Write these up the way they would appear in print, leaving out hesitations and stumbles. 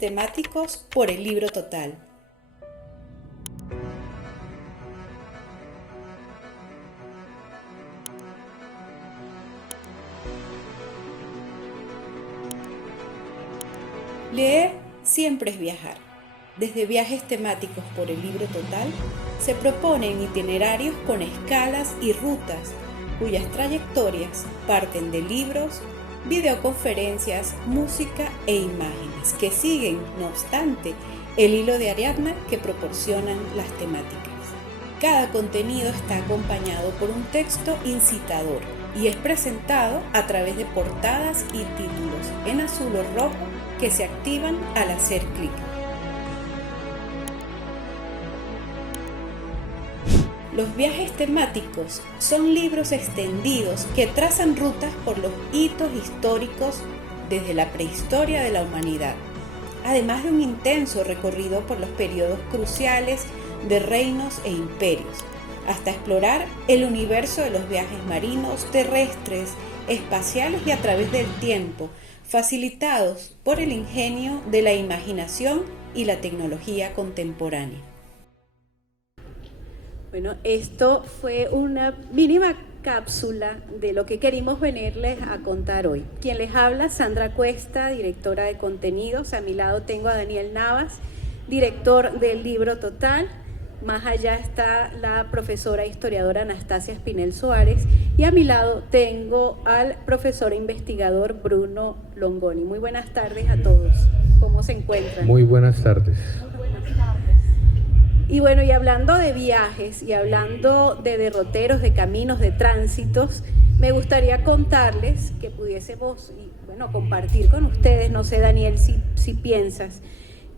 temáticos por el Libro Total. Leer siempre es viajar. Desde viajes temáticos por el Libro Total se proponen itinerarios con escalas y rutas cuyas trayectorias parten de libros, videoconferencias, música e imágenes que siguen, no obstante, el hilo de Ariadna que proporcionan las temáticas. Cada contenido está acompañado por un texto incitador y es presentado a través de portadas y títulos en azul o rojo que se activan al hacer clic. Los viajes temáticos son libros extendidos que trazan rutas por los hitos históricos desde la prehistoria de la humanidad, además de un intenso recorrido por los periodos cruciales de reinos e imperios, hasta explorar el universo de los viajes marinos, terrestres, espaciales y a través del tiempo, facilitados por el ingenio de la imaginación y la tecnología contemporánea. Bueno, esto fue una mínima cápsula de lo que querimos venirles a contar hoy. Quien les habla, Sandra Cuesta, directora de contenidos. A mi lado tengo a Daniel Navas, director del Libro Total. Más allá está la profesora e historiadora Anastasia Espinel Suárez. Y a mi lado tengo al profesor e investigador Bruno Longoni. Muy buenas tardes a todos. ¿Cómo se encuentran? Muy buenas tardes. Y bueno, y hablando de viajes y hablando de derroteros, de caminos, de tránsitos, me gustaría contarles que pudiésemos, compartir con ustedes, no sé, Daniel, si piensas,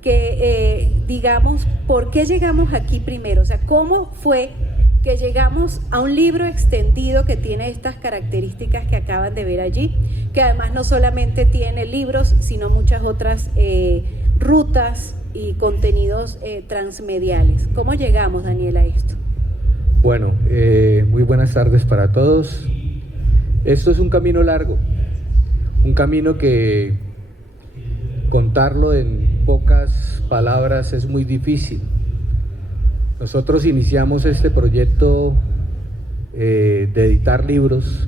que digamos, ¿por qué llegamos aquí primero? O sea, ¿cómo fue que llegamos a un libro extendido que tiene estas características que acaban de ver allí, que además no solamente tiene libros, sino muchas otras rutas y contenidos transmediales? ¿Cómo llegamos, Daniel, a esto? Bueno, muy buenas tardes para todos. Esto es un camino largo, un camino que contarlo en pocas palabras es muy difícil. Nosotros iniciamos este proyecto de editar libros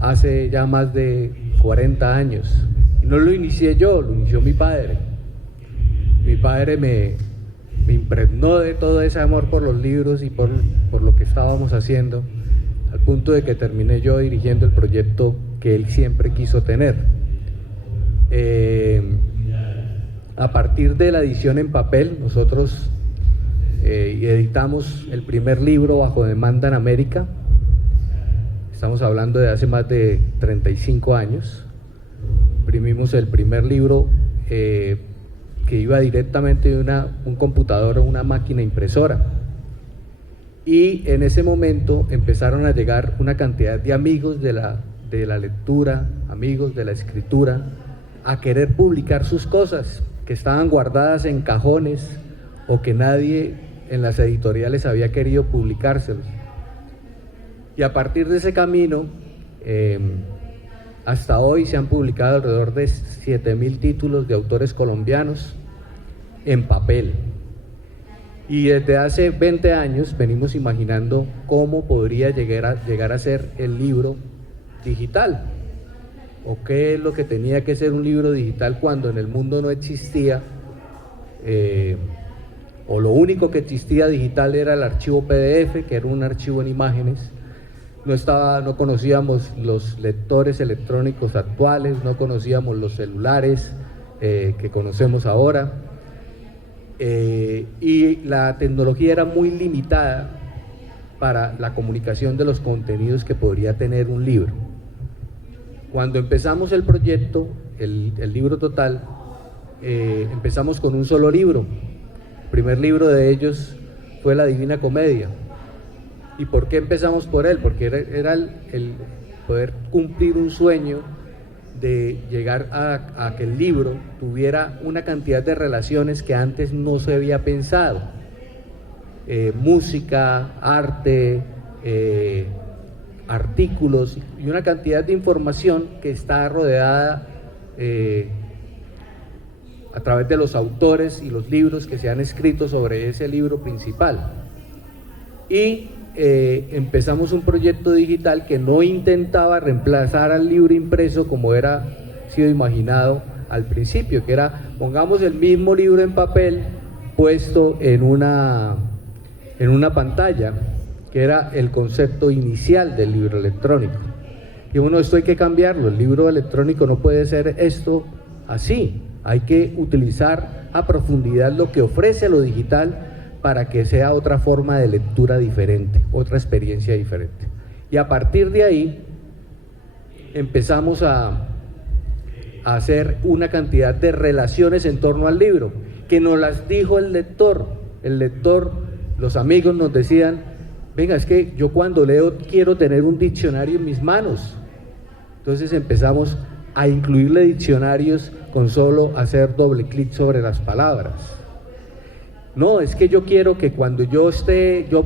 hace ya más de 40 años. Y no lo inicié yo, lo inició mi padre. Mi padre me impregnó de todo ese amor por los libros y por lo que estábamos haciendo, al punto de que terminé yo dirigiendo el proyecto que él siempre quiso tener. A partir de la edición en papel, nosotros editamos el primer libro bajo demanda en América. Estamos hablando de hace más de 35 años. Imprimimos el primer libro que iba directamente de un computador a una máquina impresora, y en ese momento empezaron a llegar una cantidad de amigos de la lectura, amigos de la escritura, a querer publicar sus cosas que estaban guardadas en cajones o que nadie en las editoriales había querido publicárselos. Y a partir de ese camino, hasta hoy se han publicado alrededor de 7.000 títulos de autores colombianos en papel. Y desde hace 20 años venimos imaginando cómo podría llegar a ser el libro digital, o qué es lo que tenía que ser un libro digital cuando en el mundo no existía, o lo único que existía digital era el archivo PDF, que era un archivo en imágenes. No conocíamos los lectores electrónicos actuales, no conocíamos los celulares que conocemos ahora, y la tecnología era muy limitada para la comunicación de los contenidos que podría tener un libro. Cuando empezamos el proyecto, el Libro Total, empezamos con un solo libro. El primer libro de ellos fue La Divina Comedia. ¿Y por qué empezamos por él? Porque era el poder cumplir un sueño de llegar a que el libro tuviera una cantidad de relaciones que antes no se había pensado. Música, arte, artículos y una cantidad de información que está rodeada a través de los autores y los libros que se han escrito sobre ese libro principal. Y empezamos un proyecto digital que no intentaba reemplazar al libro impreso como era sido imaginado al principio, que era pongamos el mismo libro en papel puesto en una pantalla, que era el concepto inicial del libro electrónico. Y bueno, esto hay que cambiarlo, el libro electrónico no puede ser esto así, hay que utilizar a profundidad lo que ofrece lo digital para que sea otra forma de lectura diferente, otra experiencia diferente. Y a partir de ahí empezamos a hacer una cantidad de relaciones en torno al libro, que nos las dijo el lector. El lector, los amigos nos decían, venga, es que yo cuando leo quiero tener un diccionario en mis manos. Entonces empezamos a incluirle diccionarios con solo hacer doble clic sobre las palabras. No, es que yo quiero que cuando yo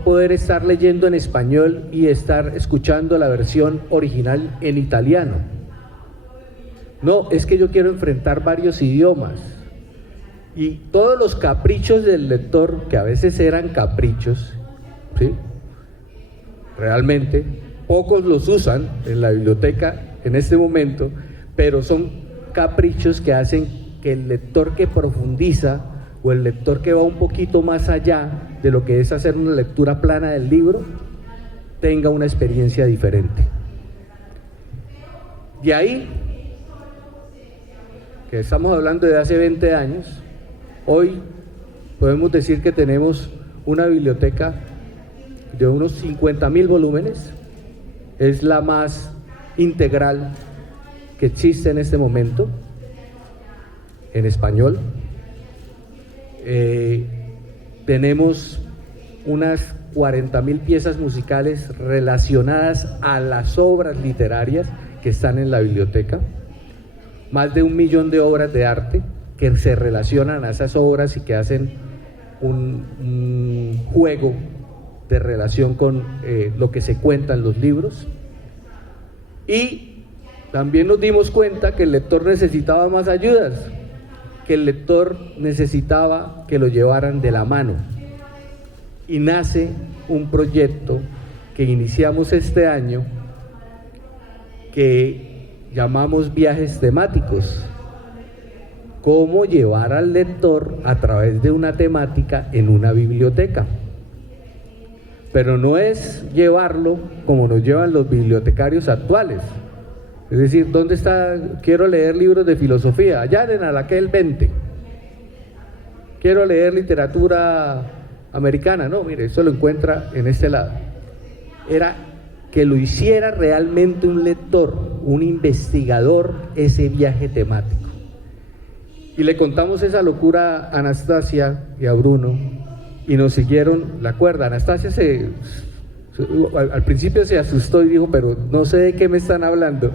poder estar leyendo en español y estar escuchando la versión original en italiano. No, es que yo quiero enfrentar varios idiomas. Y todos los caprichos del lector, que a veces eran caprichos, ¿sí? Realmente, pocos los usan en la biblioteca en este momento, pero son caprichos que hacen que el lector que profundiza o el lector que va un poquito más allá de lo que es hacer una lectura plana del libro, tenga una experiencia diferente. De ahí, que estamos hablando de hace 20 años, hoy podemos decir que tenemos una biblioteca de unos 50.000 volúmenes, es la más integral que existe en este momento, en español. Tenemos unas 40.000 piezas musicales relacionadas a las obras literarias que están en la biblioteca, más de 1 millón de obras de arte que se relacionan a esas obras y que hacen un juego de relación con lo que se cuenta en los libros. Y también nos dimos cuenta que el lector necesitaba más ayudas, que el lector necesitaba que lo llevaran de la mano. Y nace un proyecto que iniciamos este año que llamamos viajes temáticos. Cómo llevar al lector a través de una temática en una biblioteca. Pero no es llevarlo como nos llevan los bibliotecarios actuales. Es decir, ¿dónde está? Quiero leer libros de filosofía, allá en Anaquel 20. Quiero leer literatura americana, no, mire, eso lo encuentra en este lado. Era que lo hiciera realmente un lector, un investigador, ese viaje temático. Y le contamos esa locura a Anastasia y a Bruno, y nos siguieron la cuerda. Anastasia al principio se asustó y dijo, pero no sé de qué me están hablando,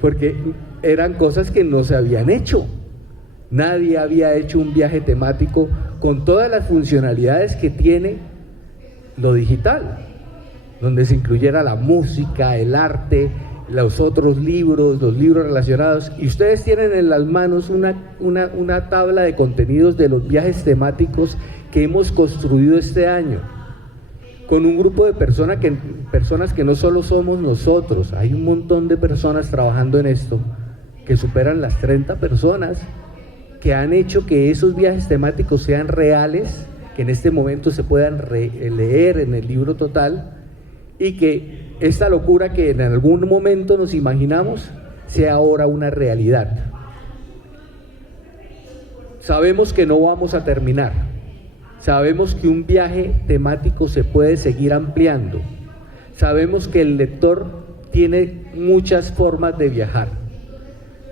porque eran cosas que no se habían hecho. Nadie había hecho un viaje temático con todas las funcionalidades que tiene lo digital, donde se incluyera la música, el arte, los otros libros, los libros relacionados. Y ustedes tienen en las manos una tabla de contenidos de los viajes temáticos que hemos construido este año, con un grupo de personas que no solo somos nosotros, hay un montón de personas trabajando en esto, que superan las 30 personas, que han hecho que esos viajes temáticos sean reales, que en este momento se puedan leer en el libro total, y que esta locura que en algún momento nos imaginamos sea ahora una realidad. Sabemos que no vamos a terminar, sabemos que un viaje temático se puede seguir ampliando, sabemos que el lector tiene muchas formas de viajar.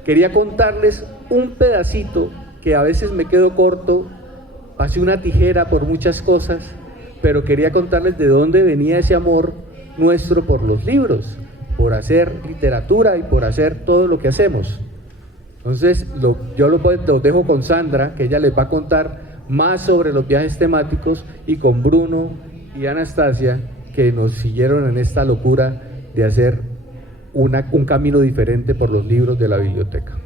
Quería contarles un pedacito que a veces me quedo corto, pasé una tijera por muchas cosas, pero quería contarles de dónde venía ese amor nuestro por los libros, por hacer literatura y por hacer todo lo que hacemos. Entonces yo lo dejo con Sandra, que ella les va a contar más sobre los viajes temáticos, y con Bruno y Anastasia, que nos siguieron en esta locura de hacer un camino diferente por los libros de la biblioteca.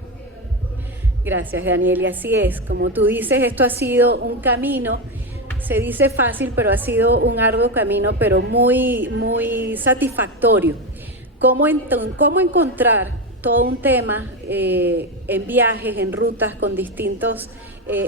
Gracias, Daniel, y así es. Como tú dices, esto ha sido un camino, se dice fácil, pero ha sido un arduo camino, pero muy, muy satisfactorio. ¿Cómo encontrar todo un tema en viajes, en rutas, con distintos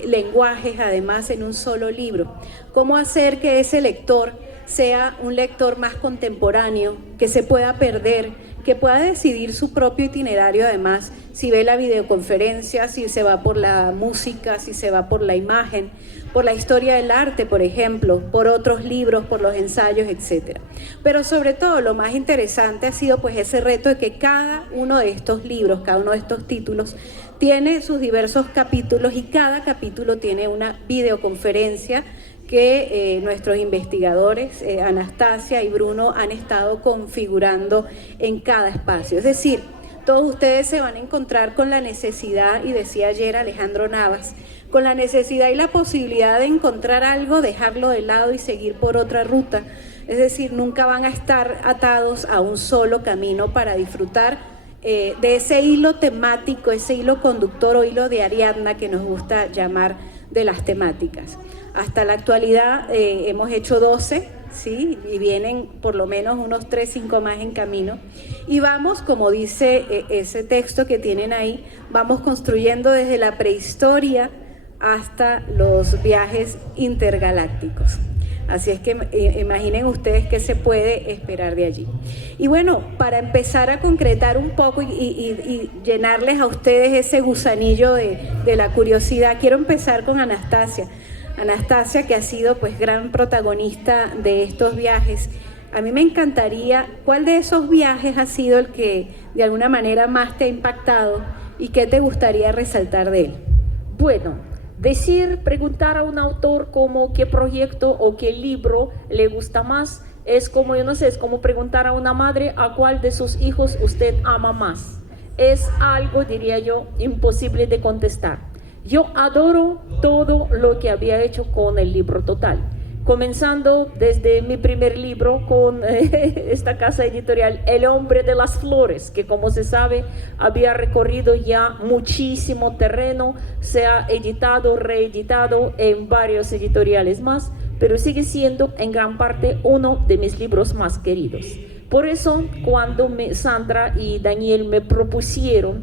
lenguajes, además en un solo libro? ¿Cómo hacer que ese lector sea un lector más contemporáneo, que se pueda perder, que pueda decidir su propio itinerario, además, si ve la videoconferencia, si se va por la música, si se va por la imagen, por la historia del arte, por ejemplo, por otros libros, por los ensayos, etcétera? Pero sobre todo, lo más interesante ha sido pues ese reto de que cada uno de estos libros, cada uno de estos títulos, tiene sus diversos capítulos y cada capítulo tiene una videoconferencia que nuestros investigadores, Anastasia y Bruno, han estado configurando en cada espacio. Es decir, todos ustedes se van a encontrar con la necesidad, y decía ayer Alejandro Navas, con la necesidad y la posibilidad de encontrar algo, dejarlo de lado y seguir por otra ruta. Es decir, nunca van a estar atados a un solo camino para disfrutar de ese hilo temático, ese hilo conductor o hilo de Ariadna que nos gusta llamar de las temáticas. Hasta la actualidad hemos hecho 12, ¿sí? Y vienen por lo menos unos 3, 5 más en camino. Y vamos, como dice ese texto que tienen ahí, vamos construyendo desde la prehistoria hasta los viajes intergalácticos. Así es que imaginen ustedes qué se puede esperar de allí. Y bueno, para empezar a concretar un poco y llenarles a ustedes ese gusanillo de la curiosidad, quiero empezar con Anastasia. Anastasia, que ha sido pues gran protagonista de estos viajes. A mí me encantaría, ¿cuál de esos viajes ha sido el que de alguna manera más te ha impactado y qué te gustaría resaltar de él? Bueno, preguntar a un autor como qué proyecto o qué libro le gusta más, es como, yo no sé, es como preguntar a una madre a cuál de sus hijos usted ama más. Es algo, diría yo, imposible de contestar. Yo adoro todo lo que había hecho con el libro total, comenzando desde mi primer libro con esta casa editorial, El Hombre de las Flores, que como se sabe había recorrido ya muchísimo terreno, se ha editado, reeditado en varios editoriales más, pero sigue siendo en gran parte uno de mis libros más queridos. Por eso, cuando Sandra y Daniel me propusieron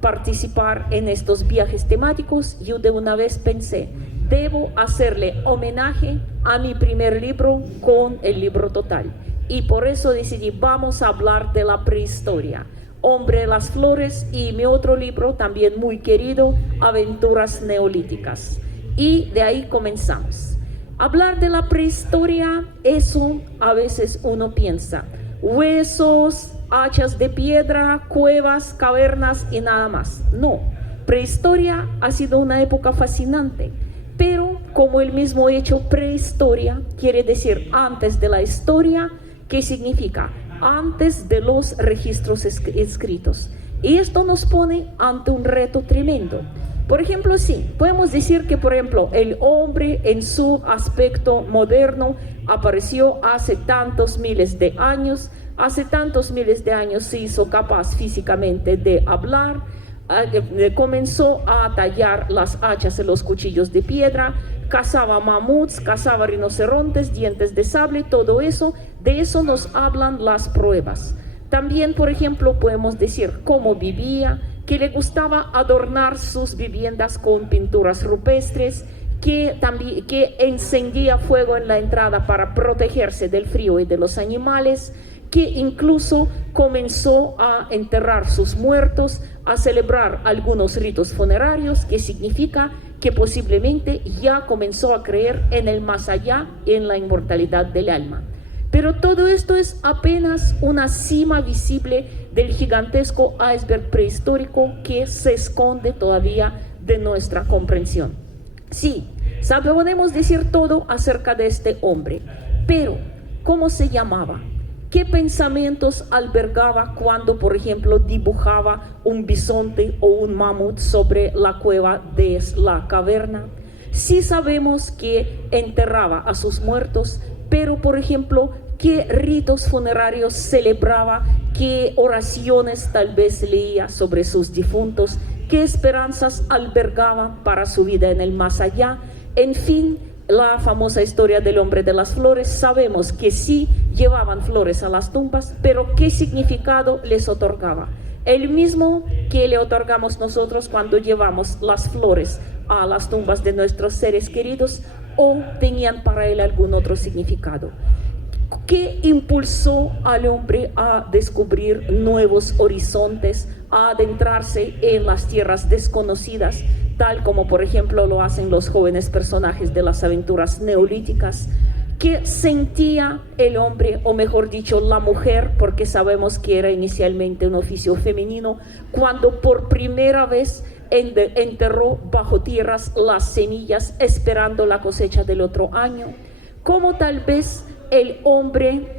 participar en estos viajes temáticos, yo de una vez pensé, debo hacerle homenaje a mi primer libro con el libro total. Y por eso decidí, vamos a hablar de la prehistoria, Hombre de las Flores, y mi otro libro también muy querido, Aventuras Neolíticas. Y de ahí comenzamos. Hablar de la prehistoria, eso a veces uno piensa, huesos, hachas de piedra, cuevas, cavernas y nada más. No, prehistoria ha sido una época fascinante, pero como el mismo hecho prehistoria quiere decir antes de la historia, ¿qué significa? Antes de los registros escritos. Y esto nos pone ante un reto tremendo. Por ejemplo, sí, podemos decir que, por ejemplo, el hombre en su aspecto moderno apareció hace tantos miles de años. Hace tantos miles de años se hizo capaz físicamente de hablar, comenzó a tallar las hachas en los cuchillos de piedra, cazaba mamuts, cazaba rinocerontes, dientes de sable, todo eso, de eso nos hablan las pruebas. También, por ejemplo, podemos decir cómo vivía, que le gustaba adornar sus viviendas con pinturas rupestres, que encendía fuego en la entrada para protegerse del frío y de los animales, que incluso comenzó a enterrar sus muertos, a celebrar algunos ritos funerarios, que significa que posiblemente ya comenzó a creer en el más allá y en la inmortalidad del alma. Pero todo esto es apenas una cima visible del gigantesco iceberg prehistórico que se esconde todavía de nuestra comprensión. Sí, podemos decir todo acerca de este hombre, pero ¿cómo se llamaba? ¿Qué pensamientos albergaba cuando, por ejemplo, dibujaba un bisonte o un mamut sobre la cueva de la caverna? Sí sabemos que enterraba a sus muertos, pero, por ejemplo, ¿qué ritos funerarios celebraba? ¿Qué oraciones tal vez leía sobre sus difuntos? qué esperanzas albergaba para su vida en el más allá. En fin, la famosa historia del hombre de las flores, sabemos que sí llevaban flores a las tumbas, pero ¿qué significado les otorgaba? El mismo que le otorgamos nosotros cuando llevamos las flores a las tumbas de nuestros seres queridos, o tenían para él algún otro significado. ¿Qué impulsó al hombre a descubrir nuevos horizontes, a adentrarse en las tierras desconocidas, tal como por ejemplo lo hacen los jóvenes personajes de las aventuras neolíticas? ¿Qué sentía el hombre, o mejor dicho, la mujer, porque sabemos que era inicialmente un oficio femenino, cuando por primera vez enterró bajo tierras las semillas esperando la cosecha del otro año? ¿Cómo tal vez el hombre,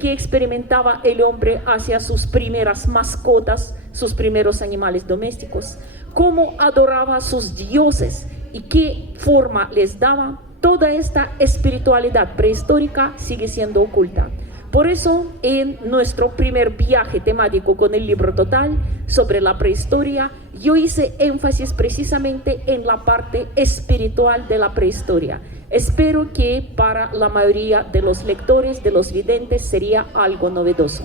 qué experimentaba el hombre hacia sus primeras mascotas, sus primeros animales domésticos? ¿Cómo adoraba a sus dioses y qué forma les daba? Toda esta espiritualidad prehistórica sigue siendo oculta. Por eso, en nuestro primer viaje temático con el libro Total sobre la prehistoria, yo hice énfasis precisamente en la parte espiritual de la prehistoria. Espero que para la mayoría de los lectores, de los videntes, sería algo novedoso.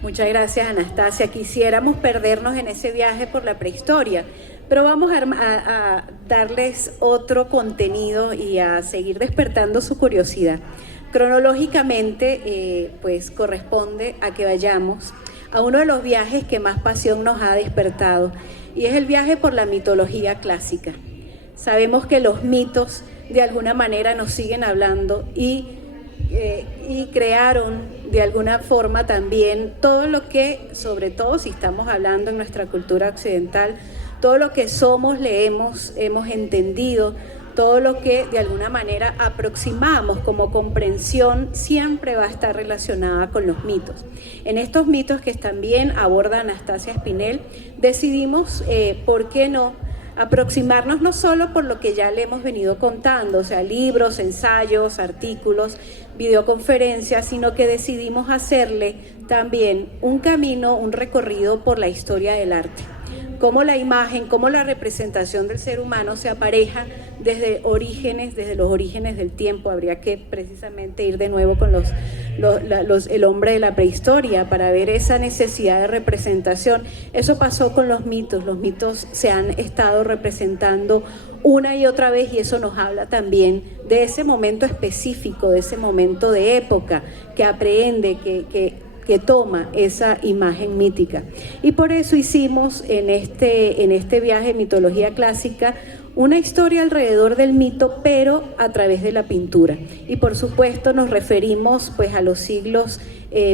Muchas gracias, Anastasia. Quisiéramos perdernos en ese viaje por la prehistoria, pero vamos a darles otro contenido y a seguir despertando su curiosidad. Cronológicamente, pues corresponde a que vayamos a uno de los viajes que más pasión nos ha despertado, y es el viaje por la mitología clásica. Sabemos que los mitos de alguna manera nos siguen hablando y crearon de alguna forma también todo lo que, sobre todo si estamos hablando en nuestra cultura occidental, todo lo que somos, leemos, hemos entendido, todo lo que de alguna manera aproximamos como comprensión siempre va a estar relacionada con los mitos. En estos mitos que también aborda Anastasia Espinel, decidimos, ¿por qué no?, aproximarnos no solo por lo que ya le hemos venido contando, o sea, libros, ensayos, artículos, videoconferencias, sino que decidimos hacerle también un camino, un recorrido por la historia del arte. Cómo la imagen, cómo la representación del ser humano se apareja desde los orígenes del tiempo. Habría que precisamente ir de nuevo con el hombre de la prehistoria para ver esa necesidad de representación. Eso pasó con los mitos se han estado representando una y otra vez, y eso nos habla también de ese momento específico, de ese momento de época que aprehende, que toma esa imagen mítica. Y por eso hicimos en este viaje Mitología Clásica una historia alrededor del mito, pero a través de la pintura. Y por supuesto nos referimos pues a los siglos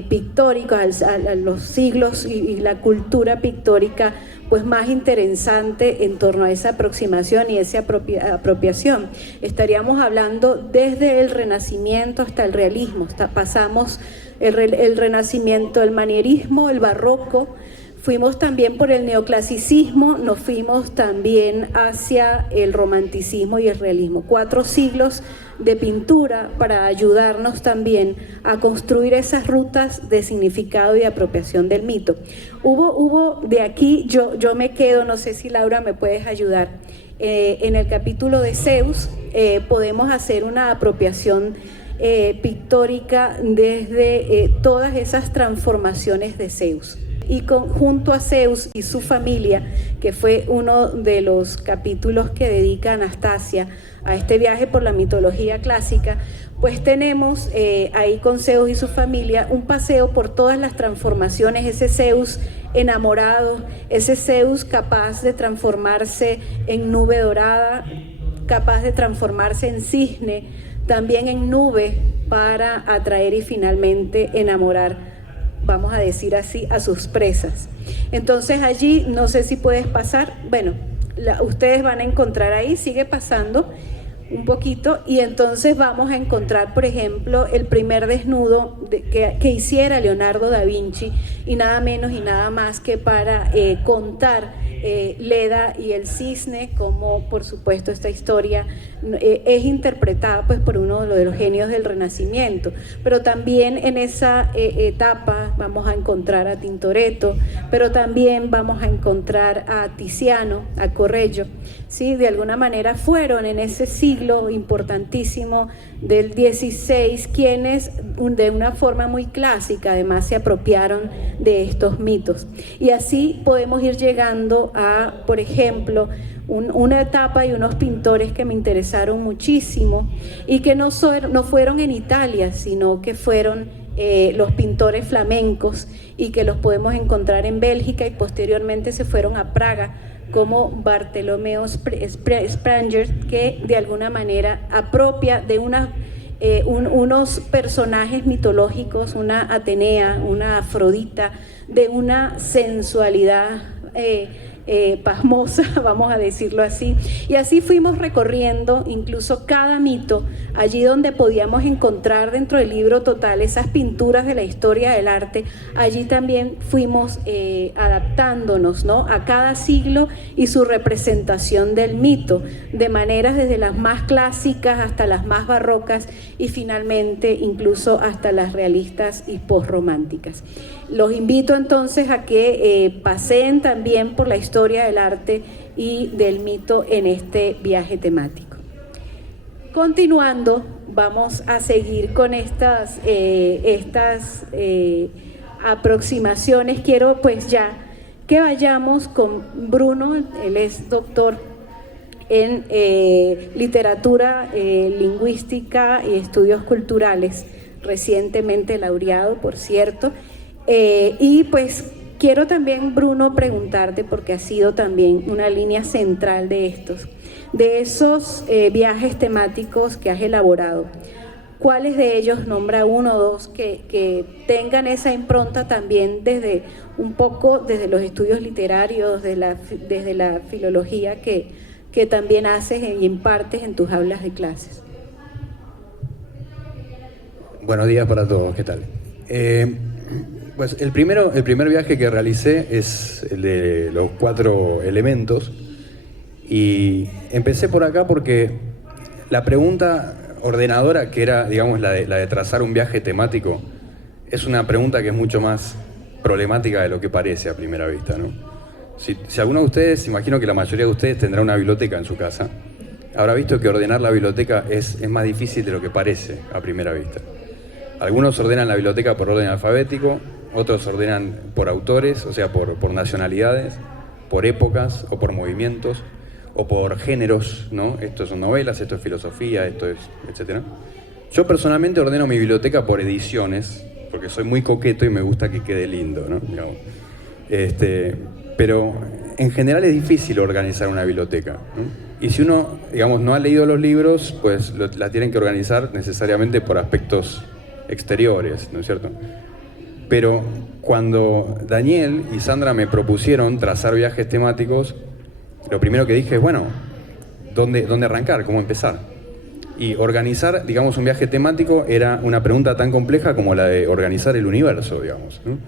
pictóricos, a los siglos y la cultura pictórica pues más interesante en torno a esa aproximación y esa apropiación. Estaríamos hablando desde el Renacimiento hasta el realismo. Pasamos el Renacimiento, el manierismo, el barroco, fuimos también por el neoclasicismo, nos fuimos también hacia el romanticismo y el realismo. 4 siglos de pintura para ayudarnos también a construir esas rutas de significado y de apropiación del mito. Hubo de aquí, yo me quedo, no sé si Laura me puedes ayudar, en el capítulo de Zeus podemos hacer una apropiación pictórica desde todas esas transformaciones de Zeus. Y junto a Zeus y su familia, que fue uno de los capítulos que dedica Anastasia a este viaje por la mitología clásica, pues tenemos ahí con Zeus y su familia un paseo por todas las transformaciones, ese Zeus enamorado, ese Zeus capaz de transformarse en nube dorada, capaz de transformarse en cisne, también en nube para atraer y finalmente enamorar, vamos a decir así, a sus presas. Entonces allí, no sé si puedes pasar, bueno, ustedes van a encontrar ahí, sigue pasando un poquito, y entonces vamos a encontrar, por ejemplo, el primer desnudo que hiciera Leonardo da Vinci, y nada menos y nada más que para contar Leda y el cisne, como por supuesto esta historia es interpretada pues por uno de los genios del Renacimiento, pero también en esa etapa vamos a encontrar a Tintoretto, pero también vamos a encontrar a Tiziano, a Correggio, ¿sí? De alguna manera fueron en ese siglo importantísimo del XVI quienes de una forma muy clásica además se apropiaron de estos mitos. Y así podemos ir llegando a, por ejemplo, una etapa y unos pintores que me interesaron muchísimo y que no fueron en Italia, sino que fueron los pintores flamencos y que los podemos encontrar en Bélgica y posteriormente se fueron a Praga, como Bartolomeo Spranger, que de alguna manera apropia de unos personajes mitológicos, una Atenea, una Afrodita, de una sensualidad pasmosa, vamos a decirlo así, y así fuimos recorriendo incluso cada mito, allí donde podíamos encontrar dentro del libro total esas pinturas de la historia del arte, allí también fuimos adaptándonos, ¿no?, a cada siglo y su representación del mito, de maneras desde las más clásicas hasta las más barrocas y finalmente incluso hasta las realistas y posrománticas. Los invito entonces a que paseen también por la historia del arte y del mito en este viaje temático. Continuando, vamos a seguir con estas aproximaciones. Quiero pues ya que vayamos con Bruno, él es doctor en literatura, lingüística y estudios culturales, recientemente laureado, por cierto. Y pues quiero también, Bruno, preguntarte, porque ha sido también una línea central de esos viajes temáticos que has elaborado, ¿cuáles de ellos, nombra uno o dos, que tengan esa impronta también desde los estudios literarios, desde la filología que también haces y impartes en tus aulas de clases? Buenos días para todos, ¿qué tal? Pues el primer viaje que realicé es el de los 4 elementos y empecé por acá porque la pregunta ordenadora, que era, digamos, la de trazar un viaje temático, es una pregunta que es mucho más problemática de lo que parece a primera vista, ¿no? Si alguno de ustedes, imagino que la mayoría de ustedes tendrá una biblioteca en su casa, habrá visto que ordenar la biblioteca es más difícil de lo que parece a primera vista. Algunos ordenan la biblioteca por orden alfabético, otros ordenan por autores, o sea, por nacionalidades, por épocas o por movimientos, o por géneros, ¿no? Esto son novelas, esto es filosofía, esto es, etcétera. Yo personalmente ordeno mi biblioteca por ediciones, porque soy muy coqueto y me gusta que quede lindo, ¿no? Digamos. Pero en general es difícil organizar una biblioteca, ¿no? Y si uno, digamos, no ha leído los libros, pues la tienen que organizar necesariamente por aspectos exteriores, ¿no es cierto? Pero cuando Daniel y Sandra me propusieron trazar viajes temáticos, lo primero que dije es, bueno, ¿dónde arrancar? ¿Cómo empezar? Y organizar, digamos, un viaje temático era una pregunta tan compleja como la de organizar el universo, digamos, ¿no?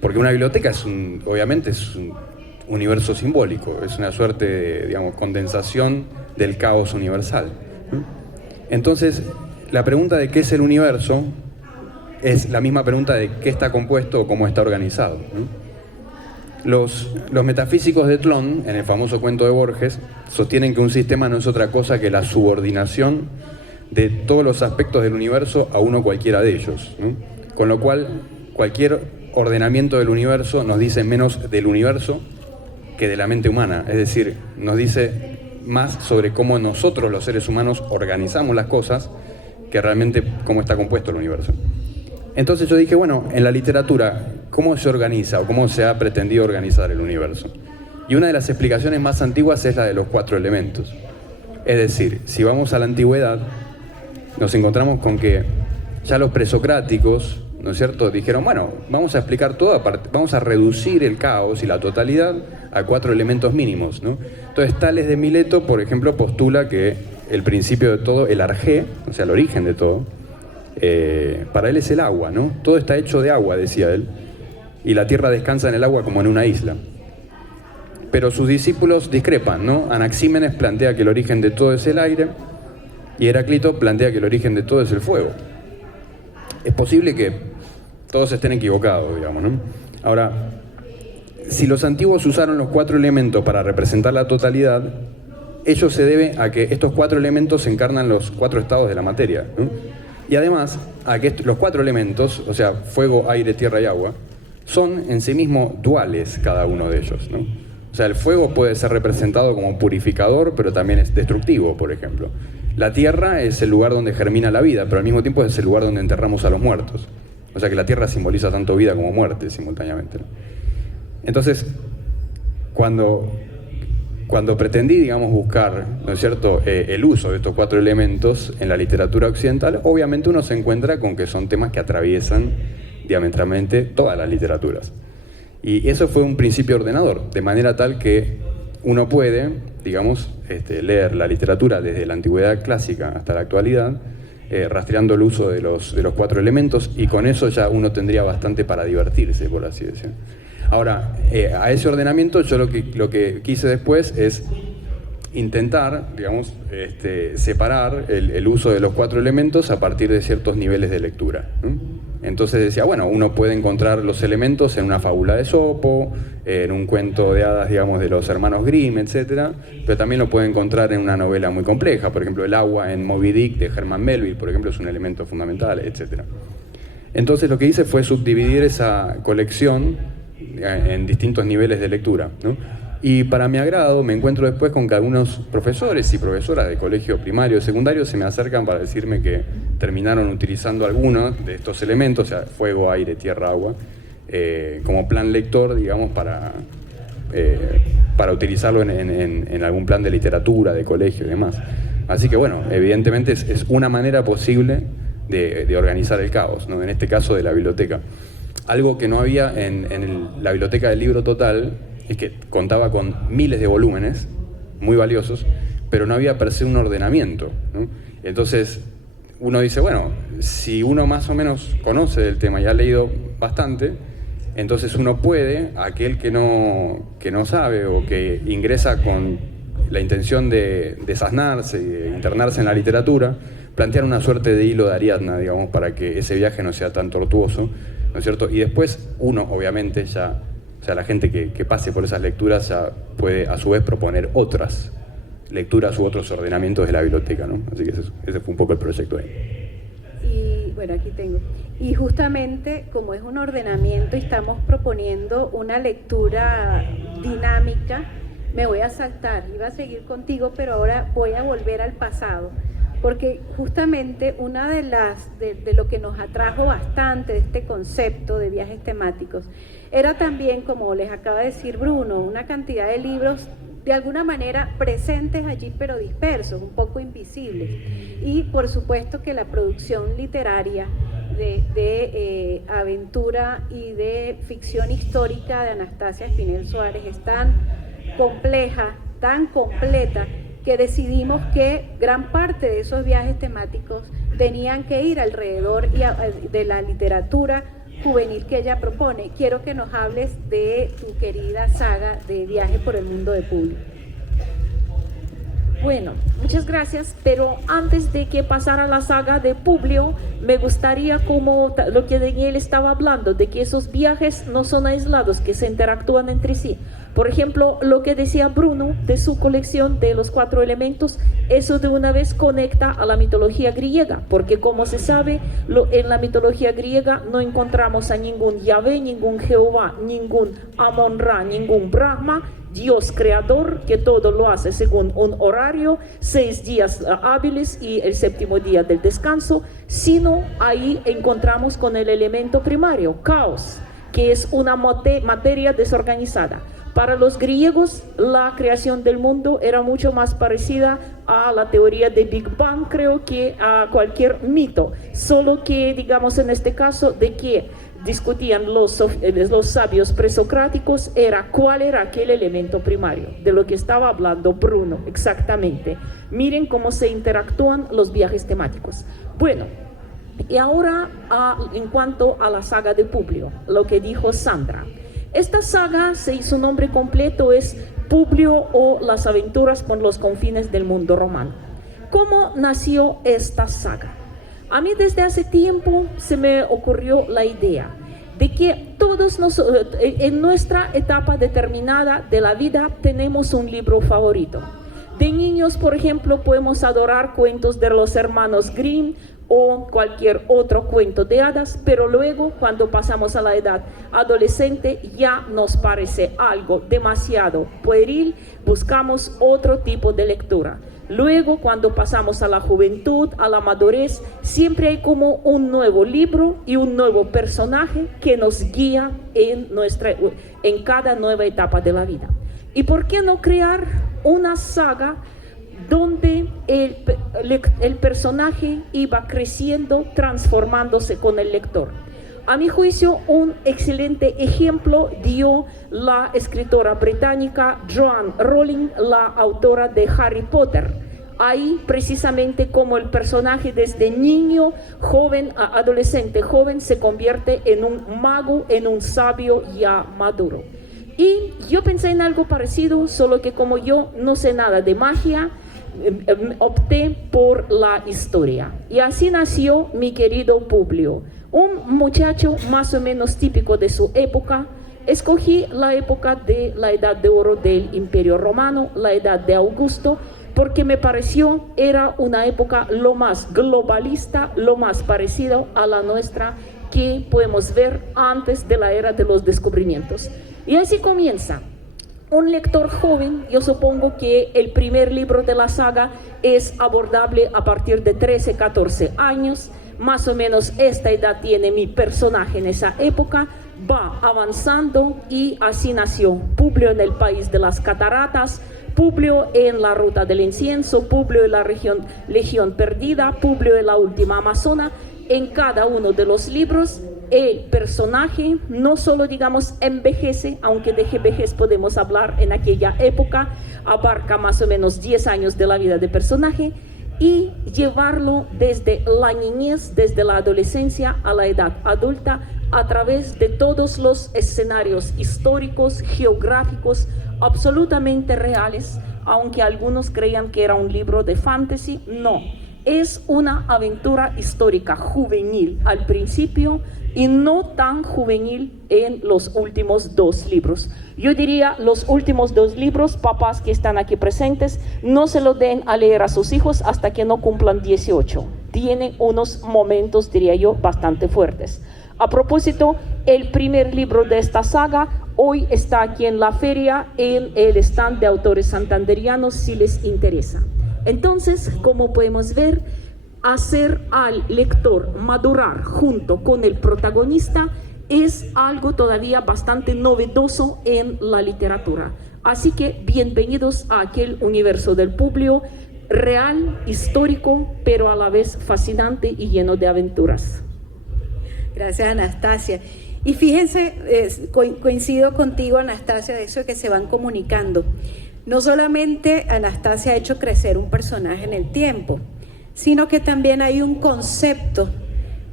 Porque una biblioteca obviamente es un universo simbólico, es una suerte de, digamos, condensación del caos universal, ¿no? Entonces, la pregunta de qué es el universo es la misma pregunta de qué está compuesto o cómo está organizado, ¿no? Los metafísicos de Tlön, en el famoso cuento de Borges, sostienen que un sistema no es otra cosa que la subordinación de todos los aspectos del universo a uno cualquiera de ellos, ¿no? Con lo cual, cualquier ordenamiento del universo nos dice menos del universo que de la mente humana, es decir, nos dice más sobre cómo nosotros los seres humanos organizamos las cosas que realmente cómo está compuesto el universo. Entonces yo dije, bueno, en la literatura, ¿cómo se organiza o cómo se ha pretendido organizar el universo? Y una de las explicaciones más antiguas es la de los 4 elementos. Es decir, si vamos a la antigüedad, nos encontramos con que ya los presocráticos, ¿no es cierto?, dijeron, bueno, vamos a explicar todo, vamos a reducir el caos y la totalidad a 4 elementos mínimos, ¿no? Entonces Tales de Mileto, por ejemplo, postula que el principio de todo, el arjé, o sea, el origen de todo, para él es el agua, ¿no? Todo está hecho de agua, decía él, y la tierra descansa en el agua como en una isla. Pero sus discípulos discrepan, ¿no? Anaxímenes plantea que el origen de todo es el aire, Y Heráclito plantea que el origen de todo es el fuego. Es posible que todos estén equivocados, digamos, ¿no? Ahora, si los antiguos usaron los 4 elementos para representar la totalidad, ello se debe a que estos 4 elementos encarnan los 4 estados de la materia, ¿no? Y además a que los 4 elementos, o sea, fuego, aire, tierra y agua, son en sí mismos duales cada uno de ellos, ¿no? O sea, el fuego puede ser representado como purificador, pero también es destructivo, por ejemplo. La tierra es el lugar donde germina la vida, pero al mismo tiempo es el lugar donde enterramos a los muertos. O sea que la tierra simboliza tanto vida como muerte simultáneamente, ¿no? Entonces, cuando pretendí, digamos, buscar, ¿no es cierto?, el uso de estos 4 elementos en la literatura occidental, obviamente uno se encuentra con que son temas que atraviesan diametralmente todas las literaturas. Y eso fue un principio ordenador, de manera tal que uno puede, digamos, leer la literatura desde la antigüedad clásica hasta la actualidad, rastreando el uso de los 4 elementos, y con eso ya uno tendría bastante para divertirse, por así decirlo. Ahora, a ese ordenamiento yo lo que quise después es intentar, digamos, separar el uso de los 4 elementos a partir de ciertos niveles de lectura, ¿no? Entonces decía, bueno, uno puede encontrar los elementos en una fábula de Esopo, en un cuento de hadas, digamos, de los hermanos Grimm, etc. Pero también lo puede encontrar en una novela muy compleja, por ejemplo, el agua en Moby Dick de Herman Melville, por ejemplo, es un elemento fundamental, etc. Entonces lo que hice fue subdividir esa colección en distintos niveles de lectura, ¿no? Y para mi agrado me encuentro después con que algunos profesores y profesoras de colegio primario y secundario se me acercan para decirme que terminaron utilizando algunos de estos elementos, o sea, fuego, aire, tierra, agua, como plan lector, digamos, para utilizarlo en algún plan de literatura, de colegio y demás. Así que bueno, evidentemente es una manera posible de organizar el caos, ¿no? En este caso de la biblioteca. Algo que no había en la biblioteca del libro total es que contaba con miles de volúmenes muy valiosos, pero no había per se un ordenamiento, ¿no? Entonces uno dice, bueno, si uno más o menos conoce del tema y ha leído bastante, entonces uno puede, aquel que no sabe o que ingresa con la intención de desasnarse y de internarse en la literatura, plantear una suerte de hilo de Ariadna, digamos, para que ese viaje no sea tan tortuoso, ¿no es cierto? Y después uno, obviamente, ya, o sea, la gente que pase por esas lecturas ya puede a su vez proponer otras lecturas u otros ordenamientos de la biblioteca, ¿no? Así que ese fue un poco el proyecto ahí. Y bueno, aquí tengo. Y justamente como es un ordenamiento y estamos proponiendo una lectura dinámica, me voy a saltar, iba a seguir contigo, pero ahora voy a volver al pasado. Porque justamente una de lo que nos atrajo bastante de este concepto de viajes temáticos era también, como les acaba de decir Bruno, una cantidad de libros de alguna manera presentes allí pero dispersos, un poco invisibles. Y por supuesto que la producción literaria de aventura y de ficción histórica de Anastasia Espinel Suárez es tan compleja, tan completa, que decidimos que gran parte de esos viajes temáticos tenían que ir alrededor de la literatura juvenil que ella propone. Quiero que nos hables de tu querida saga de Viaje por el Mundo de Publio. Bueno, muchas gracias, pero antes de que pasara la saga de Publio, me gustaría, como lo que Daniel estaba hablando, de que esos viajes no son aislados, que se interactúan entre sí. Por ejemplo, lo que decía Bruno de su colección de los 4 elementos, eso de una vez conecta a la mitología griega, porque como se sabe, en la mitología griega no encontramos a ningún Yahvé, ningún Jehová, ningún Amon-Ra, ningún Brahma, Dios creador, que todo lo hace según un horario, 6 días hábiles y el 7º día del descanso, sino ahí encontramos con el elemento primario, caos, que es una materia desorganizada. Para los griegos, la creación del mundo era mucho más parecida a la teoría de Big Bang, creo, que a cualquier mito, solo que, digamos, en este caso, de que discutían los sabios presocráticos era cuál era aquel elemento primario, de lo que estaba hablando Bruno, exactamente. Miren cómo se interactúan los viajes temáticos. Bueno, y ahora en cuanto a la saga de Publio, lo que dijo Sandra. Esta saga, su nombre completo es Publio o las aventuras por los confines del mundo romano. ¿cómo nació esta saga? A mí desde hace tiempo se me ocurrió la idea de que todos nosotros, en nuestra etapa determinada de la vida, tenemos un libro favorito. De niños, por ejemplo, podemos adorar cuentos de los hermanos Grimm o cualquier otro cuento de hadas, pero luego cuando pasamos a la edad adolescente ya nos parece algo demasiado pueril, buscamos otro tipo de lectura. Luego cuando pasamos a la juventud, a la madurez, siempre hay como un nuevo libro y un nuevo personaje que nos guía en cada nueva etapa de la vida. ¿Y por qué no crear una saga donde el personaje iba creciendo, transformándose con el lector? A mi juicio, un excelente ejemplo dio la escritora británica Joanne Rowling, la autora de Harry Potter. Ahí precisamente como el personaje desde niño, joven, adolescente, joven, se convierte en un mago, en un sabio ya maduro. Y yo pensé en algo parecido, solo que como yo no sé nada de magia, opté por la historia. Y así nació mi querido Publio, un muchacho más o menos típico de su época. Escogí la época de la Edad de Oro del Imperio Romano, la Edad de Augusto, porque me pareció era una época lo más globalista, lo más parecido a la nuestra que podemos ver antes de la era de los descubrimientos. Y así comienza. Un lector joven, yo supongo que el primer libro de la saga es abordable a partir de 13, 14 años. Más o menos esta edad tiene mi personaje en esa época. Va avanzando y así nació Publio en el país de las cataratas, Publio en la ruta del incienso, Publio en la Legión Perdida, Publio en la última Amazona. En cada uno de los libros el personaje no solo digamos envejece, aunque de vejez podemos hablar en aquella época, abarca más o menos 10 años de la vida del personaje, y llevarlo desde la niñez, desde la adolescencia a la edad adulta, a través de todos los escenarios históricos, geográficos, absolutamente reales, aunque algunos creían que era un libro de fantasy. No, es una aventura histórica juvenil al principio y no tan juvenil en los últimos 2 libros. Yo diría, los últimos 2 libros, papás que están aquí presentes, no se lo den a leer a sus hijos hasta que no cumplan 18. Tienen unos momentos, diría yo, bastante fuertes. A propósito, el primer libro de esta saga hoy está aquí en la feria, en el stand de autores santanderianos, si les interesa. Entonces, como podemos ver, hacer al lector madurar junto con el protagonista es algo todavía bastante novedoso en la literatura. Así que bienvenidos a aquel universo del Publio, real, histórico, pero a la vez fascinante y lleno de aventuras. Gracias, Anastasia. Y fíjense, coincido contigo, Anastasia, de eso de que se van comunicando. No solamente Anastasia ha hecho crecer un personaje en el tiempo, sino que también hay un concepto,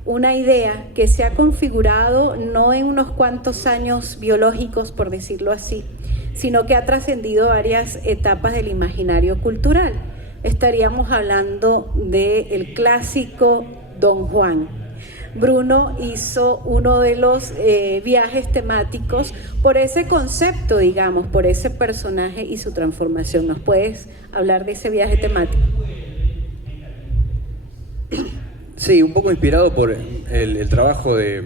una idea que se ha configurado no en unos cuantos años biológicos, por decirlo así, sino que ha trascendido varias etapas del imaginario cultural. Estaríamos hablando del clásico Don Juan. Bruno hizo uno de los viajes temáticos por ese concepto, digamos, por ese personaje y su transformación. ¿Nos puedes hablar de ese viaje temático? Sí, un poco inspirado por el trabajo de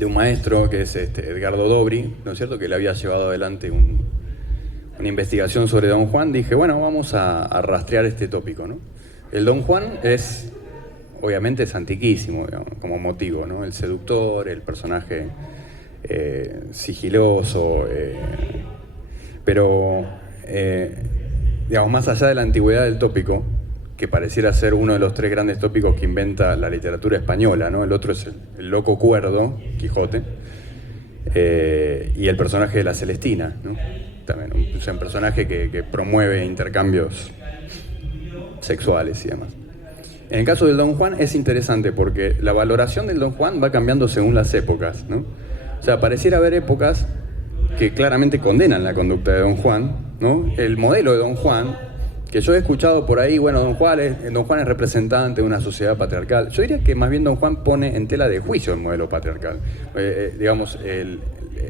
un maestro que es Edgardo Dobri, ¿no es cierto?, que le había llevado adelante una investigación sobre Don Juan. Dije, bueno, vamos a rastrear este tópico, ¿no? El Don Juan es, obviamente, es antiquísimo, digamos, como motivo, ¿no? El seductor, el personaje sigiloso, pero, digamos, más allá de la antigüedad del tópico, que pareciera ser uno de los 3 grandes tópicos que inventa la literatura española, ¿no? El otro es el loco cuerdo, Quijote, y el personaje de la Celestina, ¿no? También un personaje que promueve intercambios sexuales y demás. En el caso del Don Juan es interesante porque la valoración del Don Juan va cambiando según las épocas, ¿no? O sea, pareciera haber épocas que claramente condenan la conducta de Don Juan, ¿no? El modelo de Don Juan que yo he escuchado por ahí, bueno, Don Juan es representante de una sociedad patriarcal. Yo diría que más bien Don Juan pone en tela de juicio el modelo patriarcal. Digamos,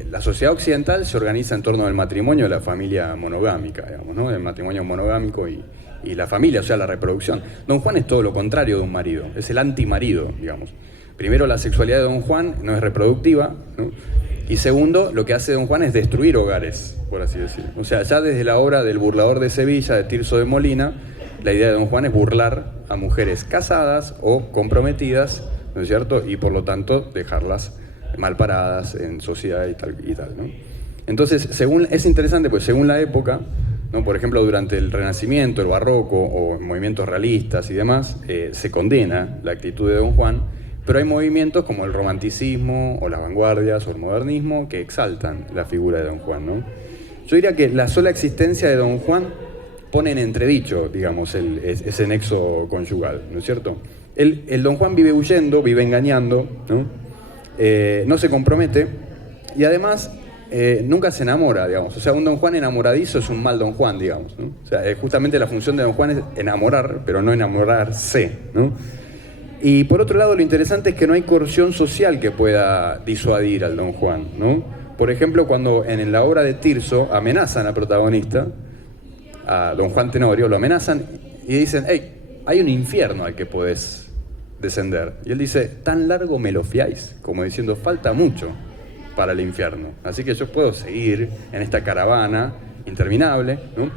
la sociedad occidental se organiza en torno al matrimonio de la familia monogámica, digamos, ¿no? El matrimonio monogámico y la familia, o sea, la reproducción. Don Juan es todo lo contrario de un marido, es el antimarido, digamos. Primero, la sexualidad de Don Juan no es reproductiva, ¿no? Y segundo, lo que hace Don Juan es destruir hogares, por así decirlo. O sea, ya desde la obra del burlador de Sevilla, de Tirso de Molina, la idea de Don Juan es burlar a mujeres casadas o comprometidas, ¿no es cierto? Y por lo tanto dejarlas mal paradas en sociedad y tal, ¿no? Entonces, es interesante, pues según la época, ¿no? Por ejemplo, durante el Renacimiento, el Barroco o movimientos realistas y demás, se condena la actitud de Don Juan, pero hay movimientos como el romanticismo o las vanguardias o el modernismo que exaltan la figura de Don Juan, ¿no? Yo diría que la sola existencia de Don Juan pone en entredicho, digamos, ese nexo conyugal, ¿no es cierto? El Don Juan vive huyendo, vive engañando, ¿no? No se compromete y además nunca se enamora, digamos. O sea, un Don Juan enamoradizo es un mal Don Juan, digamos, ¿no? O sea, justamente la función de Don Juan es enamorar, pero no enamorarse, ¿no? Y por otro lado, lo interesante es que no hay coerción social que pueda disuadir al Don Juan, ¿no? Por ejemplo, cuando en la obra de Tirso amenazan al protagonista, a Don Juan Tenorio, lo amenazan y dicen, hey, hay un infierno al que podés descender. Y él dice, tan largo me lo fiáis, como diciendo, falta mucho para el infierno. Así que yo puedo seguir en esta caravana interminable, ¿no?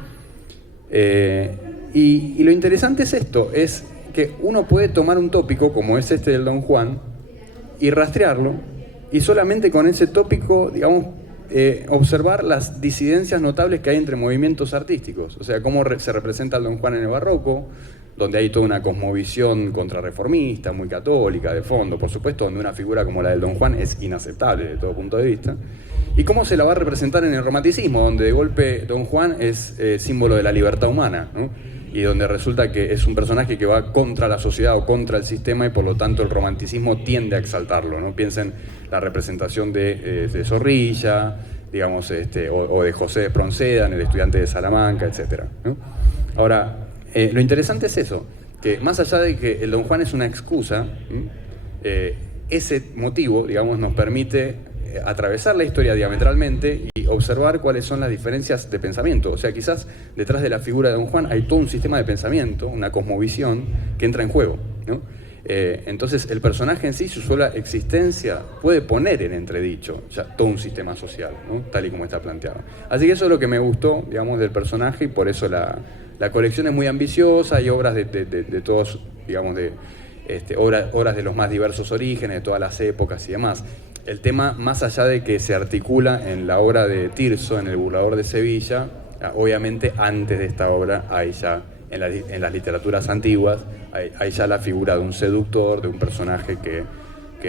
Y lo interesante es esto, es que uno puede tomar un tópico como es este del Don Juan y rastrearlo y solamente con ese tópico, digamos, observar las disidencias notables que hay entre movimientos artísticos. O sea, cómo se representa el Don Juan en el Barroco, donde hay toda una cosmovisión contrarreformista, muy católica, de fondo, por supuesto, donde una figura como la del Don Juan es inaceptable desde todo punto de vista. Y cómo se la va a representar en el romanticismo, donde de golpe Don Juan es símbolo de la libertad humana, ¿no? Y donde resulta que es un personaje que va contra la sociedad o contra el sistema y por lo tanto el romanticismo tiende a exaltarlo, ¿no? Piensen la representación de Zorrilla, digamos, o de José de Espronceda en El estudiante de Salamanca, etc., ¿no? Ahora, lo interesante es eso, que más allá de que el Don Juan es una excusa, ese motivo, digamos, nos permite atravesar la historia diametralmente y observar cuáles son las diferencias de pensamiento. O sea, quizás detrás de la figura de Don Juan hay todo un sistema de pensamiento, una cosmovisión que entra en juego, ¿no? Entonces, el personaje en sí, su sola existencia, puede poner en entredicho ya todo un sistema social, ¿no? Tal y como está planteado. Así que eso es lo que me gustó, digamos, del personaje y por eso la colección es muy ambiciosa. Hay obras de todos, digamos, obras de los más diversos orígenes, de todas las épocas y demás. El tema, más allá de que se articula en la obra de Tirso, en El burlador de Sevilla, obviamente antes de esta obra hay ya, en las literaturas antiguas, hay ya la figura de un seductor, de un personaje que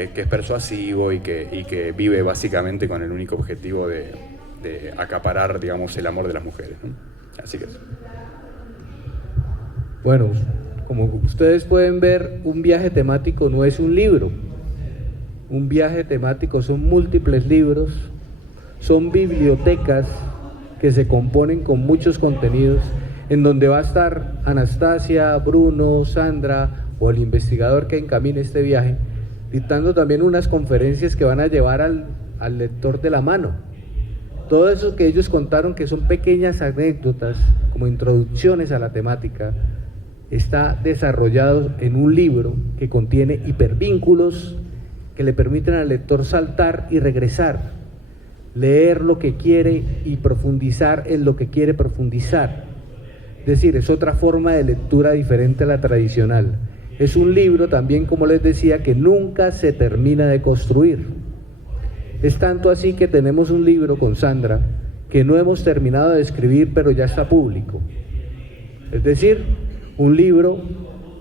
es persuasivo y que vive básicamente con el único objetivo de acaparar, digamos, el amor de las mujeres, ¿no? Así que eso. Bueno, como ustedes pueden ver, un viaje temático no es un libro. Un viaje temático son múltiples libros, son bibliotecas que se componen con muchos contenidos, en donde va a estar Anastasia, Bruno, Sandra o el investigador que encamine este viaje, dictando también unas conferencias que van a llevar al lector de la mano. Todo eso que ellos contaron, que son pequeñas anécdotas, como introducciones a la temática, está desarrollado en un libro que contiene hipervínculos que le permiten al lector saltar y regresar, leer lo que quiere y profundizar en lo que quiere profundizar. Es decir, es otra forma de lectura diferente a la tradicional. Es un libro también, como les decía, que nunca se termina de construir. Es tanto así que tenemos un libro con Sandra que no hemos terminado de escribir, pero ya está público. Es decir, un libro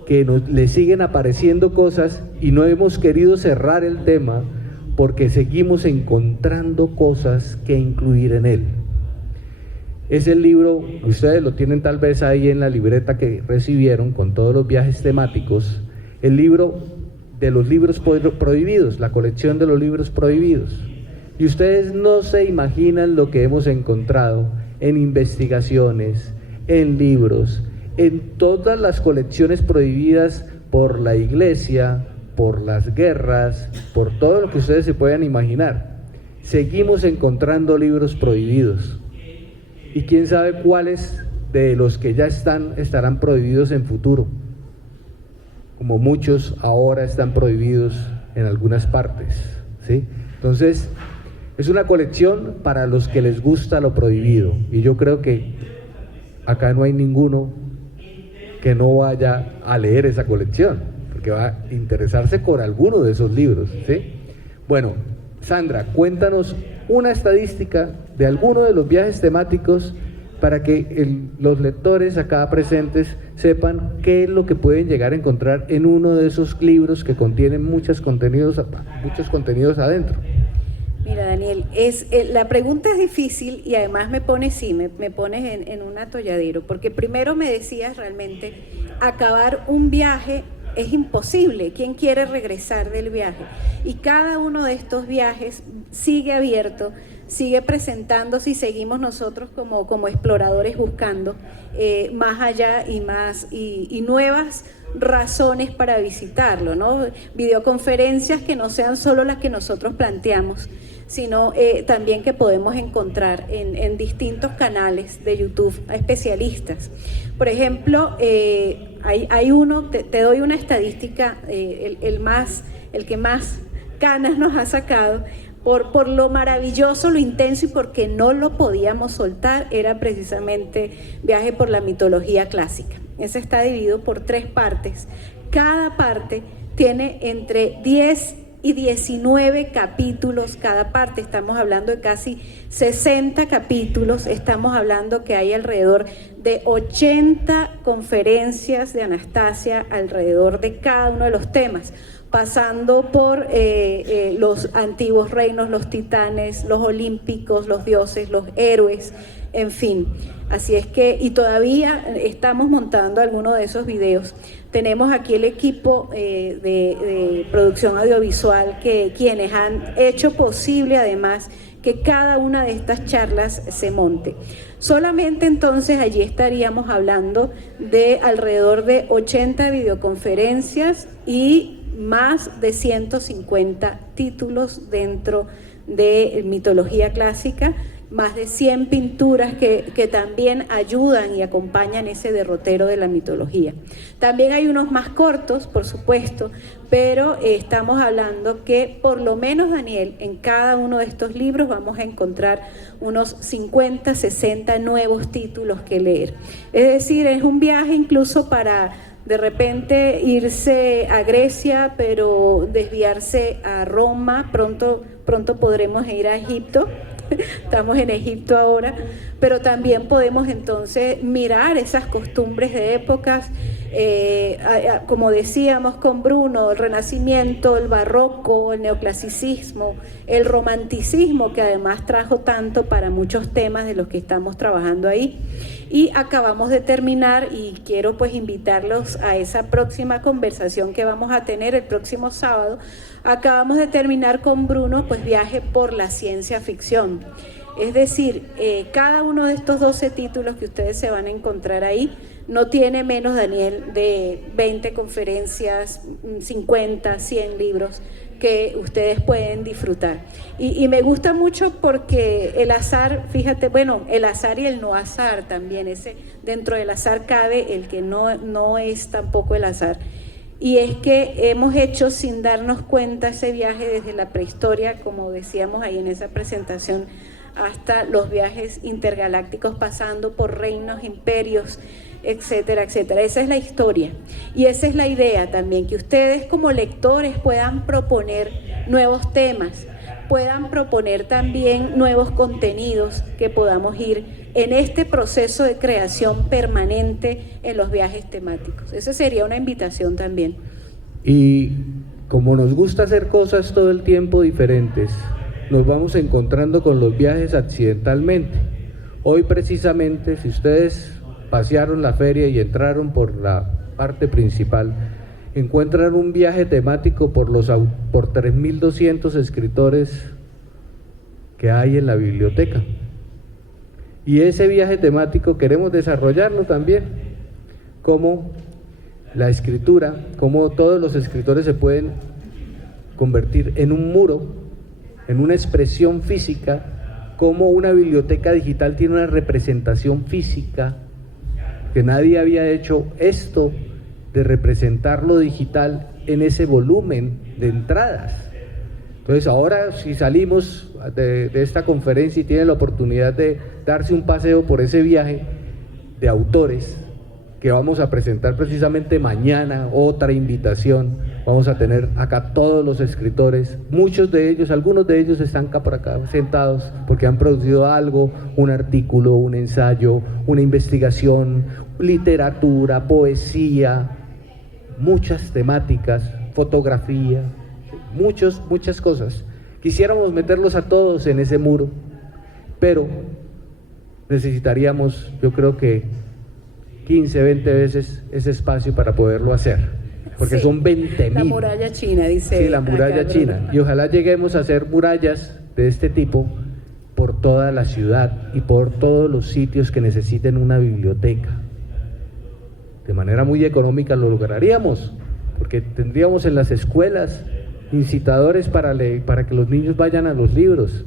que le siguen apareciendo cosas y no hemos querido cerrar el tema porque seguimos encontrando cosas que incluir en él. Es el libro, ustedes lo tienen tal vez ahí en la libreta que recibieron con todos los viajes temáticos, el libro de los libros prohibidos, la colección de los libros prohibidos. Y ustedes no se imaginan lo que hemos encontrado en investigaciones, en libros, en todas las colecciones prohibidas por la iglesia, por las guerras, por todo lo que ustedes se puedan imaginar. Seguimos encontrando libros prohibidos. Y quién sabe cuáles de los que ya estarán prohibidos en futuro. Como muchos ahora están prohibidos en algunas partes, ¿sí? Entonces, es una colección para los que les gusta lo prohibido. Y yo creo que acá no hay ninguno que no vaya a leer esa colección, porque va a interesarse por alguno de esos libros, ¿sí? Bueno, Sandra, cuéntanos una estadística de alguno de los viajes temáticos para que los lectores acá presentes sepan qué es lo que pueden llegar a encontrar en uno de esos libros que contienen muchos contenidos adentro. Mira, Daniel, la pregunta es difícil y además me pones en un atolladero, porque primero me decías realmente, acabar un viaje es imposible. ¿Quién quiere regresar del viaje? Y cada uno de estos viajes sigue abierto, sigue presentándose y seguimos nosotros como exploradores buscando más allá y nuevas razones para visitarlo, ¿no? Videoconferencias que no sean solo las que nosotros planteamos, sino también que podemos encontrar en distintos canales de YouTube a especialistas. Por ejemplo, hay uno, te doy una estadística, el que más canas nos ha sacado, por lo maravilloso, lo intenso y porque no lo podíamos soltar, era precisamente Viaje por la mitología clásica. Ese está dividido por 3 partes. Cada parte tiene entre 10 y 19 capítulos cada parte. Estamos hablando de casi 60 capítulos. Estamos hablando que hay alrededor de 80 conferencias de Anastasia alrededor de cada uno de los temas, pasando por los antiguos reinos, los titanes, los olímpicos, los dioses, los héroes, en fin. Así es que, y todavía estamos montando algunos de esos videos. Tenemos aquí el equipo de producción audiovisual, quienes han hecho posible además que cada una de estas charlas se monte. Solamente entonces allí estaríamos hablando de alrededor de 80 videoconferencias y más de 150 títulos dentro de mitología clásica, más de 100 pinturas que también ayudan y acompañan ese derrotero de la mitología. También hay unos más cortos, por supuesto, pero estamos hablando que por lo menos, Daniel, en cada uno de estos libros vamos a encontrar unos 50, 60 nuevos títulos que leer. Es decir, es un viaje incluso para de repente irse a Grecia, pero desviarse a Roma, pronto podremos ir a Egipto. Estamos en Egipto ahora, pero también podemos entonces mirar esas costumbres de épocas, como decíamos con Bruno, el Renacimiento, el Barroco, el Neoclasicismo, el Romanticismo, que además trajo tanto para muchos temas de los que estamos trabajando ahí. Y acabamos de terminar, y quiero pues invitarlos a esa próxima conversación que vamos a tener el próximo sábado. Acabamos de terminar con Bruno, pues Viaje por la ciencia ficción. Es decir, cada uno de estos 12 títulos que ustedes se van a encontrar ahí no tiene menos, Daniel, de 20 conferencias, 50, 100 libros que ustedes pueden disfrutar. Y me gusta mucho porque el azar, fíjate, bueno, el azar y el no azar también, dentro del azar cabe el que no es tampoco el azar. Y es que hemos hecho sin darnos cuenta ese viaje desde la prehistoria, como decíamos ahí en esa presentación, hasta los viajes intergalácticos, pasando por reinos, imperios, etcétera, etcétera. Esa es la historia y esa es la idea también, que ustedes como lectores puedan proponer nuevos temas, puedan proponer también nuevos contenidos que podamos ir en este proceso de creación permanente en los viajes temáticos. Esa sería una invitación también. Y como nos gusta hacer cosas todo el tiempo diferentes, nos vamos encontrando con los viajes accidentalmente. Hoy precisamente, si ustedes pasearon la feria y entraron por la parte principal, encuentran un viaje temático por 3.200 escritores que hay en la biblioteca. Y ese viaje temático queremos desarrollarlo también. cómo la escritura, cómo todos los escritores se pueden convertir en un muro, en una expresión física, cómo una biblioteca digital tiene una representación física, que nadie había hecho esto de representar lo digital en ese volumen de entradas. Entonces ahora, si salimos de esta conferencia y tienen la oportunidad de darse un paseo por ese viaje de autores que vamos a presentar precisamente mañana, otra invitación, vamos a tener acá todos los escritores, muchos de ellos, algunos de ellos están acá por acá sentados porque han producido algo, un artículo, un ensayo, una investigación, literatura, poesía, muchas temáticas, fotografía, muchas cosas. Quisiéramos meterlos a todos en ese muro, pero necesitaríamos, yo creo que 15, 20 veces ese espacio para poderlo hacer, porque sí, son 20.000. La muralla china, dice. Sí, la muralla china. Y ojalá lleguemos a hacer murallas de este tipo por toda la ciudad y por todos los sitios que necesiten una biblioteca. De manera muy económica lo lograríamos, porque tendríamos en las escuelas incitadores para que los niños vayan a los libros.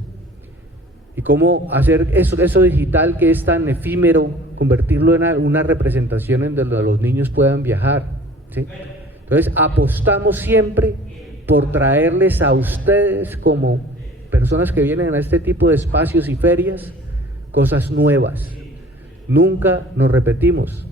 Y cómo hacer eso digital que es tan efímero, convertirlo en una representación en donde los niños puedan viajar, ¿sí? Entonces apostamos siempre por traerles a ustedes, como personas que vienen a este tipo de espacios y ferias, cosas nuevas. Nunca nos repetimos,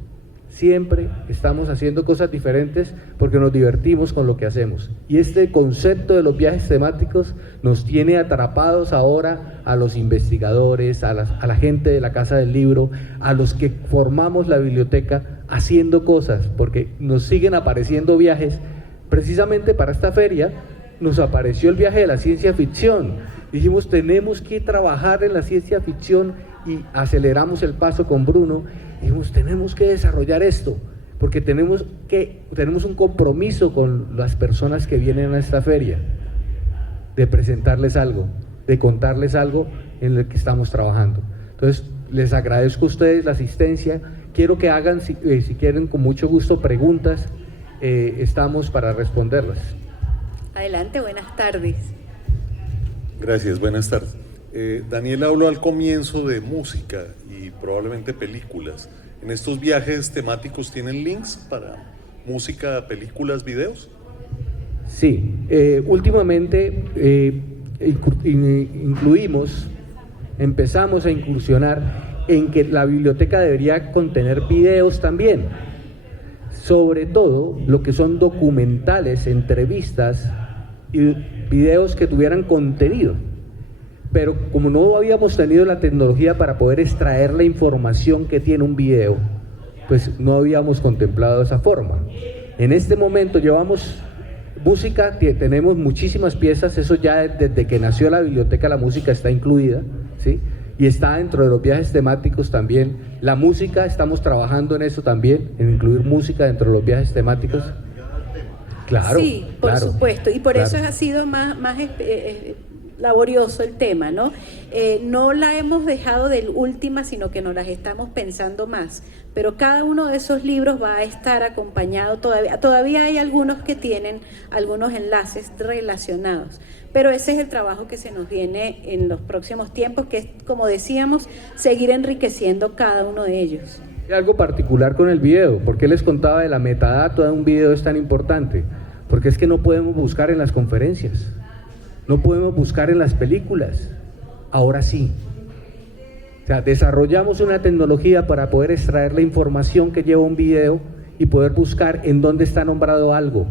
siempre estamos haciendo cosas diferentes porque nos divertimos con lo que hacemos. Y este concepto de los viajes temáticos nos tiene atrapados ahora a los investigadores, a la gente de la Casa del Libro, a los que formamos la biblioteca, haciendo cosas, porque nos siguen apareciendo viajes. Precisamente para esta feria nos apareció el viaje de la ciencia ficción. Dijimos, tenemos que trabajar en la ciencia ficción, y aceleramos el paso con Bruno. Dijimos, tenemos que desarrollar esto, porque tenemos un compromiso con las personas que vienen a esta feria, de presentarles algo, de contarles algo en el que estamos trabajando. Entonces, les agradezco a ustedes la asistencia. Quiero que hagan, si quieren, con mucho gusto, preguntas. Estamos para responderlas. Adelante, buenas tardes. Gracias, buenas tardes. Daniel habló al comienzo de música y probablemente películas. ¿En estos viajes temáticos tienen links para música, películas, videos? Sí, últimamente empezamos a incursionar en que la biblioteca debería contener videos también, sobre todo lo que son documentales, entrevistas y videos que tuvieran contenido. Pero como no habíamos tenido la tecnología para poder extraer la información que tiene un video, pues no habíamos contemplado esa forma. En este momento llevamos música, tenemos muchísimas piezas, eso ya desde que nació la biblioteca la música está incluida, ¿sí? Y está dentro de los viajes temáticos también. La música, estamos trabajando en eso también, en incluir música dentro de los viajes temáticos. Claro, sí, por supuesto, y por eso ha sido más laborioso el tema, ¿no? No la hemos dejado de última, sino que nos las estamos pensando más, pero cada uno de esos libros va a estar acompañado todavía hay algunos que tienen algunos enlaces relacionados, pero ese es el trabajo que se nos viene en los próximos tiempos, que es, como decíamos, seguir enriqueciendo cada uno de ellos. Hay algo particular con el video. ¿Por qué les contaba de la metadata de un video es tan importante? Porque es que no podemos buscar en las conferencias, no podemos buscar en las películas. Ahora sí. O sea, desarrollamos una tecnología para poder extraer la información que lleva un video y poder buscar en dónde está nombrado algo,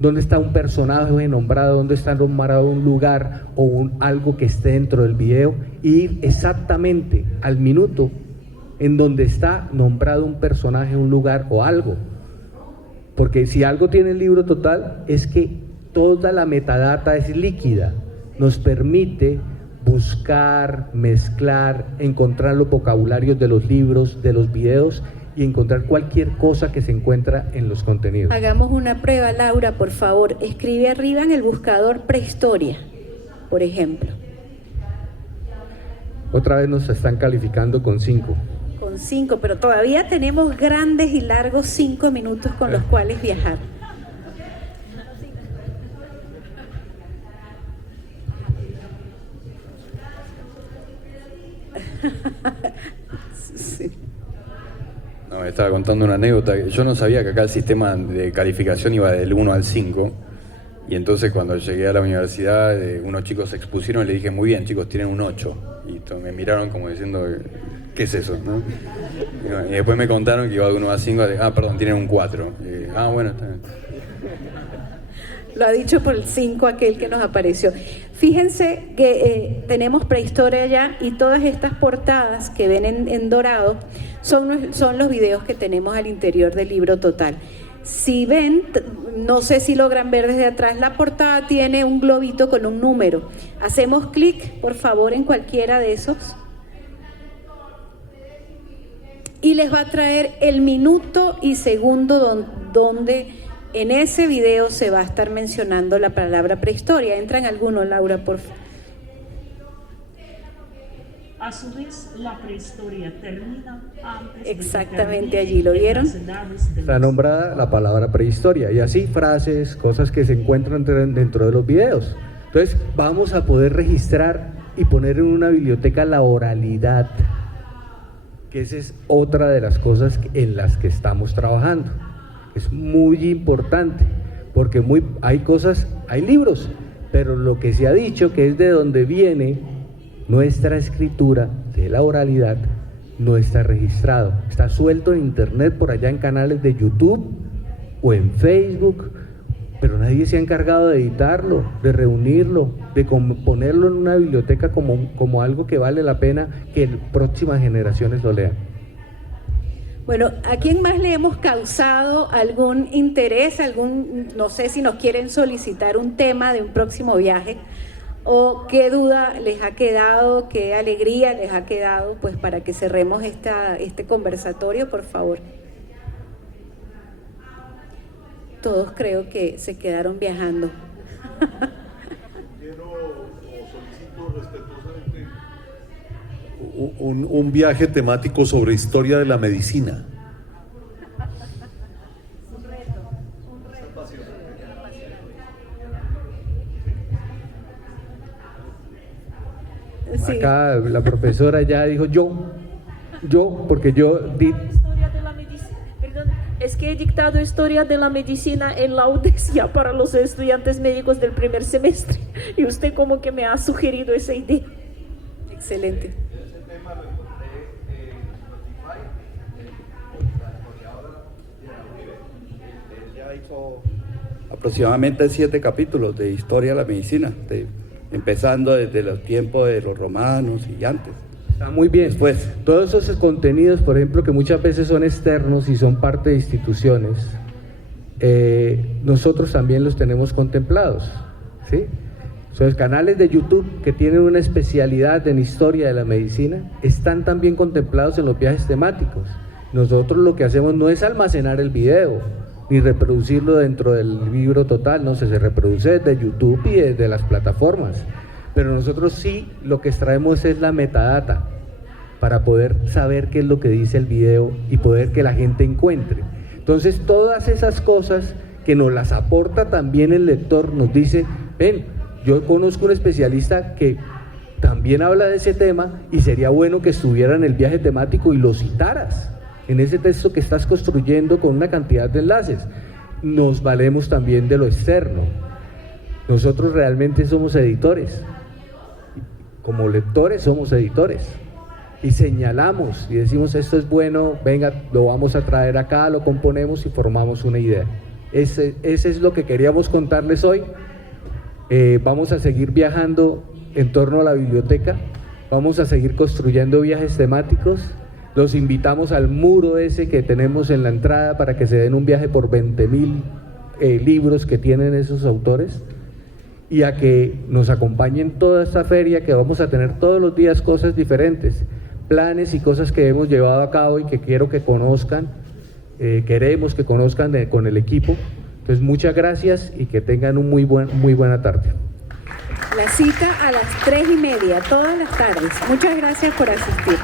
dónde está un personaje nombrado, dónde está nombrado un lugar o algo que esté dentro del video, y ir exactamente al minuto en donde está nombrado un personaje, un lugar o algo. Porque si algo tiene el libro total es que toda la metadata es líquida, nos permite buscar, mezclar, encontrar los vocabularios de los libros, de los videos y encontrar cualquier cosa que se encuentra en los contenidos. Hagamos una prueba, Laura, por favor. Escribe arriba en el buscador prehistoria, por ejemplo. Otra vez nos están calificando con 5. son 5, pero todavía tenemos grandes y largos 5 minutos con los cuales viajar. Sí. No, me estaba contando una anécdota. Yo no sabía que acá el sistema de calificación iba del 1 al 5. Y entonces cuando llegué a la universidad, unos chicos se expusieron y le dije, muy bien chicos, tienen un 8. Y me miraron como diciendo, ¿qué es eso? ¿No? Y después me contaron que iba de 1 a 5. Perdón, tienen un 4. Bueno, está bien. Lo ha dicho por el 5 aquel que nos apareció. Fíjense que tenemos prehistoria ya y todas estas portadas que ven en dorado son los videos que tenemos al interior del libro total. Si ven, no sé si logran ver desde atrás, la portada tiene un globito con un número. Hacemos clic, por favor, en cualquiera de esos. Y les va a traer el minuto y segundo donde en ese video se va a estar mencionando la palabra prehistoria. ¿Entran algunos, Laura, por favor? A su vez, la prehistoria termina antes. Exactamente, allí lo vieron. Está nombrada la palabra prehistoria y así frases, cosas que se encuentran dentro de los videos. Entonces vamos a poder registrar y poner en una biblioteca la oralidad, que esa es otra de las cosas en las que estamos trabajando. Es muy importante porque hay libros, pero lo que se ha dicho que es de donde viene nuestra escritura de la oralidad no está registrado, está suelto en internet por allá en canales de YouTube o en Facebook, pero nadie se ha encargado de editarlo, de reunirlo, de ponerlo en una biblioteca como algo que vale la pena que próximas generaciones lo lean. Bueno, ¿a quién más le hemos causado algún interés, no sé si nos quieren solicitar un tema de un próximo viaje? ¿O qué duda les ha quedado, qué alegría les ha quedado, pues para que cerremos este conversatorio, por favor? Todos creo que se quedaron viajando. Solicito respetuosamente un viaje temático sobre historia de la medicina. Sí. Acá la profesora ya dijo porque yo di... Perdón, es que he dictado historia de la medicina en la UDES ya para los estudiantes médicos del primer semestre y usted como que me ha sugerido esa idea. Excelente. Ese tema lo encontré en Spotify, la historiadora Diana Uribe. Él ya hizo aproximadamente 7 capítulos de historia de la medicina, empezando desde los tiempos de los romanos y antes. Está muy bien. Después. Todos esos contenidos, por ejemplo, que muchas veces son externos y son parte de instituciones, nosotros también los tenemos contemplados, ¿sí? Los canales de YouTube que tienen una especialidad en historia de la medicina están también contemplados en los viajes temáticos. Nosotros lo que hacemos no es almacenar el video ni reproducirlo dentro del libro total, no, se reproduce desde YouTube y desde las plataformas, pero nosotros sí lo que extraemos es la metadata para poder saber qué es lo que dice el video y poder que la gente encuentre. Entonces todas esas cosas que nos las aporta también el lector, nos dice, ven, yo conozco un especialista que también habla de ese tema y sería bueno que estuviera en el viaje temático y lo citaras en ese texto que estás construyendo con una cantidad de enlaces. Nos valemos también de lo externo. Nosotros realmente somos editores, como lectores somos editores y señalamos y decimos esto es bueno, venga, lo vamos a traer acá, lo componemos y formamos una idea. Ese es lo que queríamos contarles hoy. Vamos a seguir viajando en torno a la biblioteca, vamos a seguir construyendo viajes temáticos. Los invitamos al muro ese que tenemos en la entrada para que se den un viaje por 20,000 libros que tienen esos autores y a que nos acompañen toda esta feria, que vamos a tener todos los días cosas diferentes, planes y cosas que hemos llevado a cabo y que quiero que conozcan, queremos que conozcan con el equipo. Entonces muchas gracias y que tengan un muy buena tarde. La cita a las 3:30 todas las tardes. Muchas gracias por asistir.